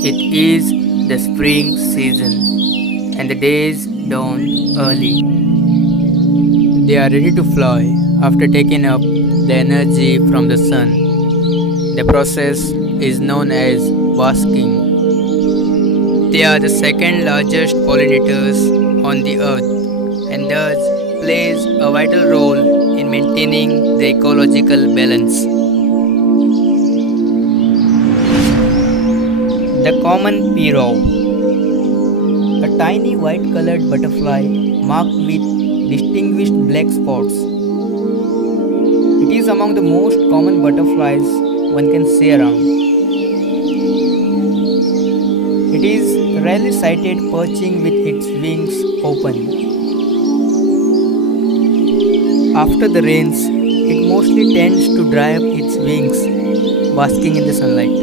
It is the spring season, and the days dawn early. They are ready to fly after taking up the energy from the sun. The process is known as basking. They are the second largest pollinators on the earth and thus plays a vital role in maintaining the ecological balance. The common Pirov, a tiny white colored butterfly marked with distinguished black spots. It is among the most common butterflies one can see around. It is rarely sighted perching with its wings open. After the rains, it mostly tends to dry up its wings, basking in the sunlight.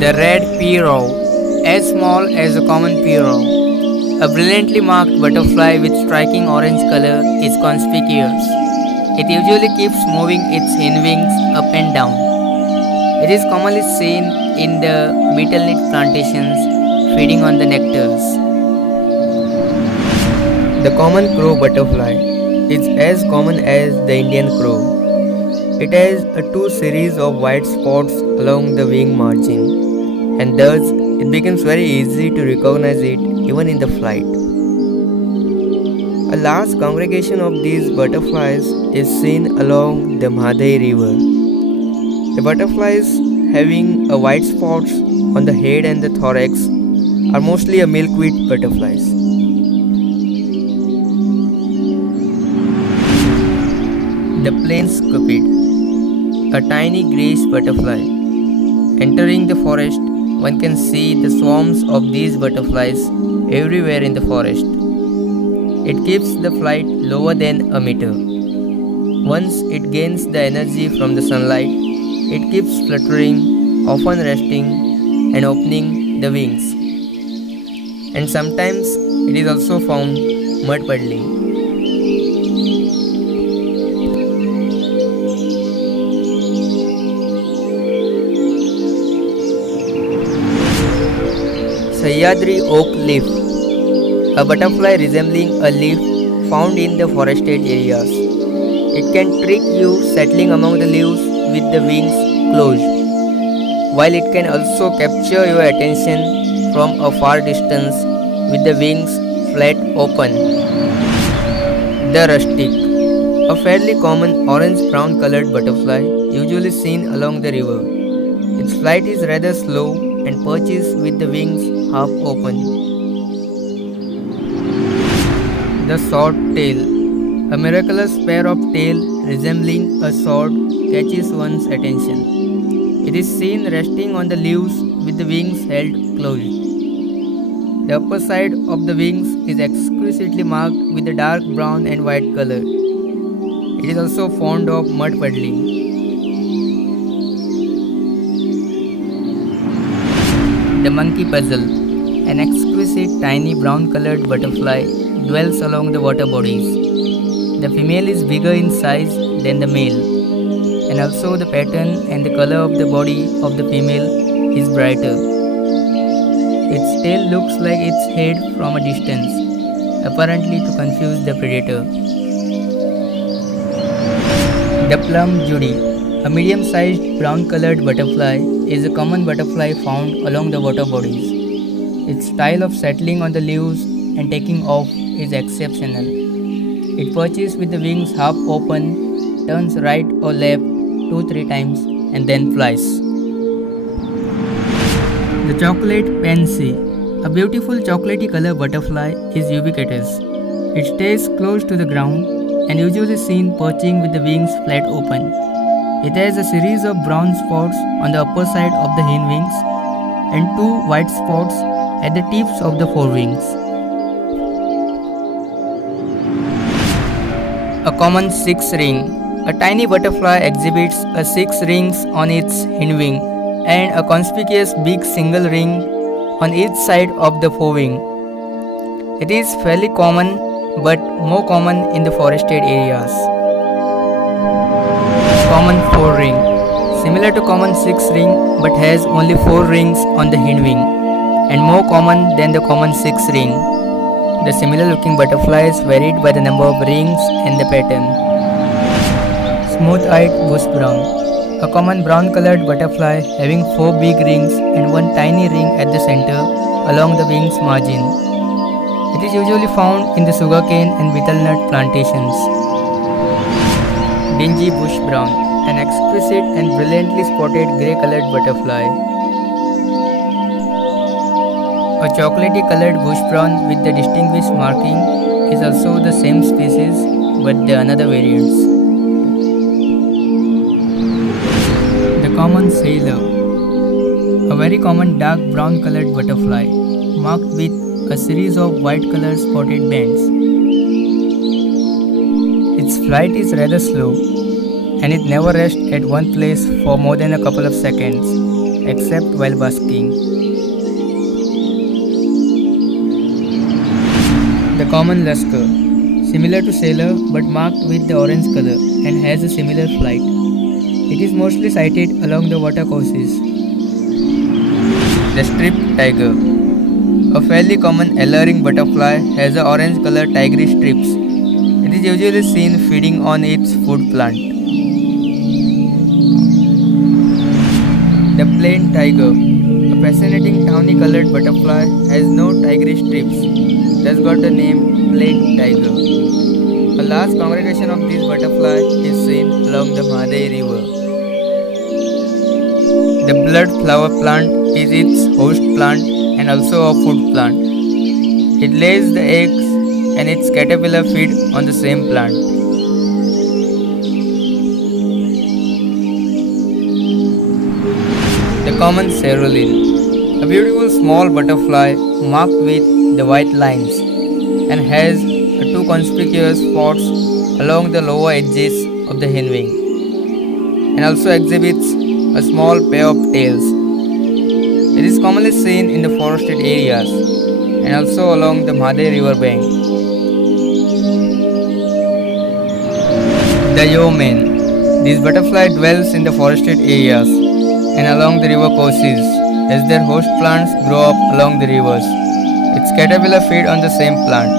The red Pirov, as small as a common Pirov, a brilliantly marked butterfly with striking orange color, is conspicuous. It usually keeps moving its hindwings up and down. It is commonly seen in the betel-nut plantations, feeding on the nectars. The common crow butterfly is as common as the Indian crow. It has two series of white spots along the wing margin, and thus it becomes very easy to recognize it even in the flight. A large congregation of these butterflies is seen along the Madhai river. The butterflies having a white spots on the head and the thorax are mostly a milkweed butterflies. The plains cupid, a tiny grayish butterfly. Entering the forest, one can see the swarms of these butterflies everywhere in the forest. It keeps the flight lower than a meter. Once it gains the energy from the sunlight, it keeps fluttering, often resting and opening the wings. And sometimes it is also found mud puddling. Sahyadri oak leaf, a butterfly resembling a leaf found in the forested areas. It can trick you settling among the leaves with the wings closed, while it can also capture your attention from a far distance with the wings flat open. The rustic, a fairly common orange-brown colored butterfly usually seen along the river. Its flight is rather slow and perches with the wings half open. The sword tail, a miraculous pair of tail resembling a sword, catches one's attention. It is seen resting on the leaves with the wings held closed. The upper side of the wings is exquisitely marked with a dark brown and white color. It is also fond of mud puddling. The monkey puzzle, an exquisite tiny brown colored butterfly, dwells along the water bodies. The female is bigger in size than the male, and also the pattern and the color of the body of the female is brighter. Its tail looks like its head from a distance, apparently to confuse the predator. The plum judy, a medium-sized brown-colored butterfly, is a common butterfly found along the water bodies. Its style of settling on the leaves and taking off is exceptional. It perches with the wings half open, turns right or left 2-3 times, and then flies. The chocolate pansy, a beautiful chocolatey color butterfly, is ubiquitous. It stays close to the ground and usually seen perching with the wings flat open. It has a series of brown spots on the upper side of the hindwings and 2 white spots at the tips of the forewings. A common six ring, a tiny butterfly exhibits a 6 rings on its hindwing and a conspicuous big single ring on each side of the forewing. It is fairly common but more common in the forested areas. Common four ring, Similar to common 6 ring but has only 4 rings on the hind wing and more common than the common 6 ring. The similar looking butterflies varied by the number of rings and the pattern. Smooth-eyed bush brown. A common brown colored butterfly having 4 big rings and one tiny ring at the center along the wings margin. It is usually found in the sugarcane and betel nut plantations. Dingy bush brown, an exquisite and brilliantly spotted grey colored butterfly. A chocolatey colored bush brown with the distinguished marking is also the same species but the another variants. The common sailor, a very common dark brown colored butterfly marked with a series of white colored spotted bands. Its flight is rather slow and it never rests at one place for more than a couple of seconds except while basking. The common lusker, similar to sailor but marked with the orange color and has a similar flight. It is mostly sighted along the watercourses. The striped tiger, a fairly common alluring butterfly, has a orange colored tigery strips. It is usually seen feeding on its food plant. The plain tiger, a fascinating tawny colored butterfly, has no tigery strips. Thus got the name plain tiger. A large congregation of these butterflies is seen along the Mahadevi river. The blood flower plant is its host plant and also a food plant. It lays the eggs and its caterpillar feed on the same plant. The common cerulean, a beautiful small butterfly marked with the white lines and has two conspicuous spots along the lower edges of the hind wing and also exhibits a small pair of tails. It is commonly seen in the forested areas and also along the Mahadevi river bank. The yeoman. This butterfly dwells in the forested areas and along the river courses as their host plants grow up along the rivers. Its caterpillar feed on the same plant.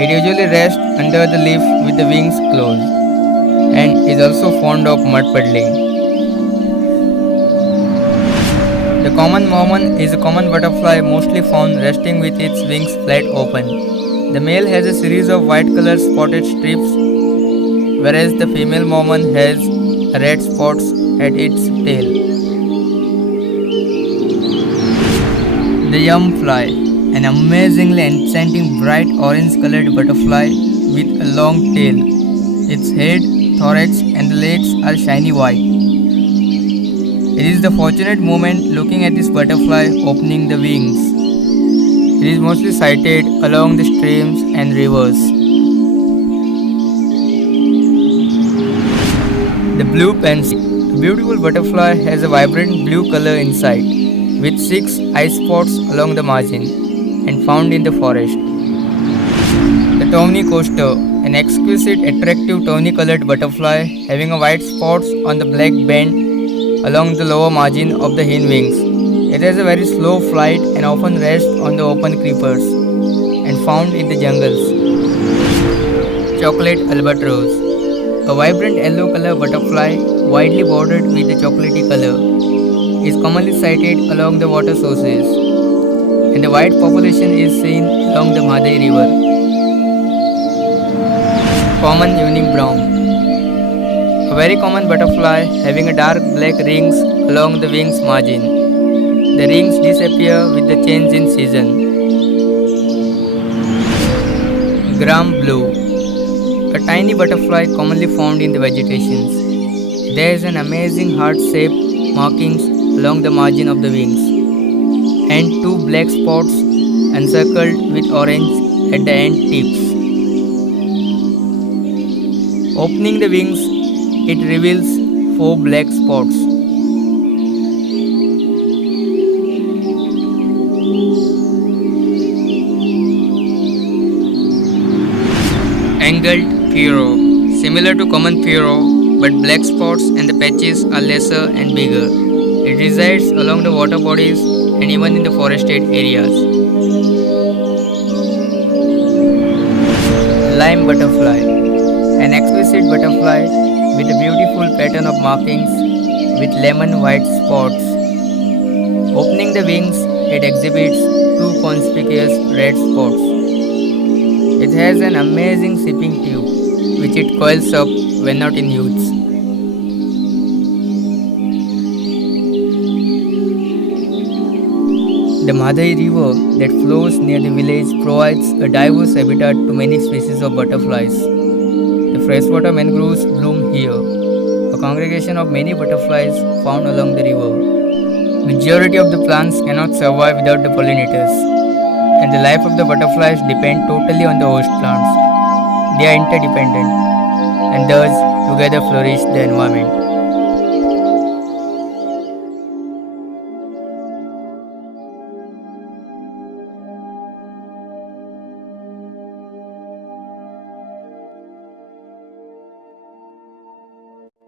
It usually rests under the leaf with the wings closed and is also fond of mud puddling. The common mormon is a common butterfly mostly found resting with its wings flat open. The male has a series of white colored spotted strips, whereas the female mormon has red spots at its tail. The yum fly, an amazingly enchanting bright orange colored butterfly with a long tail. Its head, thorax and the legs are shiny white. It is the fortunate moment looking at this butterfly opening the wings. It is mostly sighted along the streams and rivers. The blue pansy, a beautiful butterfly, has a vibrant blue color inside with 6 eye spots along the margin and found in the forest. The tawny coaster, an exquisite attractive tawny colored butterfly having a white spots on the black band along the lower margin of the hind wings. It has a very slow flight and often rests on the open creepers and found in the jungles. Chocolate albatross, a vibrant yellow color butterfly widely bordered with a chocolatey color, is commonly sighted along the water sources and the white population is seen along the Mahadevi river. Common evening brown, a very common butterfly having a dark black rings along the wings margin. The rings disappear with the change in season. Gram blue, a tiny butterfly commonly found in the vegetations. There is an amazing heart-shaped markings along the margin of the wings and 2 black spots encircled with orange at the end tips. Opening the wings, it reveals 4 black spots. Angled Pierrot, similar to common Pierrot, but black spots and the patches are lesser and bigger. It resides along the water bodies and even in the forested areas. Lime butterfly, an exquisite butterfly with a beautiful pattern of markings with lemon white spots. Opening the wings, it exhibits two conspicuous red spots. It has an amazing sipping tube, which it coils up when not in use. The Madhai River that flows near the village provides a diverse habitat to many species of butterflies. The freshwater mangroves bloom here, a congregation of many butterflies found along the river. Majority of the plants cannot survive without the pollinators, and the life of the butterflies depend totally on the host plants. They are interdependent and thus together flourish the environment.